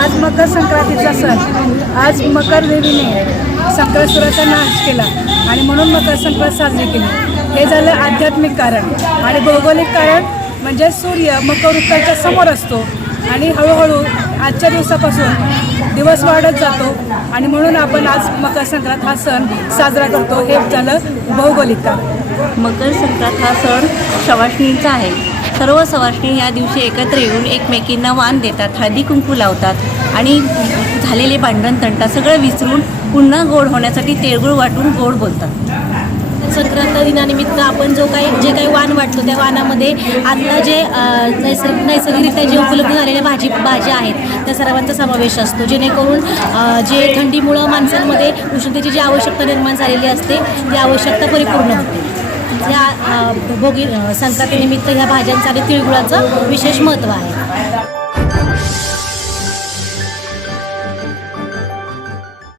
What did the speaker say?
आज मकर संक्रांतीचा सण। आज मकर देवीने संकटासुराचा नाश केला आणि म्हणून मकर संक्रांत साजरी केली। हे झालं आध्यात्मिक कारण। आणि भौगोलिक कारण म्हणजे सूर्य मकर वृत्ताच्या समोर असतो आणि हळूहळू आजच्या दिवसापासून दिवस वाढत जातो आणि म्हणून आपण आज मकर संक्रांत हा सण साजरा करतो। हे झालं भौगोलिक कारण। मकर संक्रांत हा सण सवाष्णींचा आहे। सर्व सवाष्णी या दिवशी एकत्र येऊन एकमेकींना वाण देतात, हळदी कुंकू लावतात आणि झालेले भांडण तंटा सगळं विसरून पुन्हा गोड होण्यासाठी तिळगुळ वाटून गोड बोलतात। संक्रांत दिनानिमित्त आपण जे काही वाण वाटतो त्या वाणामध्ये आता जे नैसर्गिकरित्या जे उपलब्ध झालेल्या भाज्या आहेत त्या सर्वांचा समावेश असतो, जेणेकरून जे थंडीमुळं माणसांमध्ये उष्णतेची जी आवश्यकता निर्माण झालेली असते ती आवश्यकता परिपूर्ण होते। ह्या संक्रांतीनिमित्त ह्या भाज्यांचं आणि तिळगुळाचं विशेष महत्त्व आहे।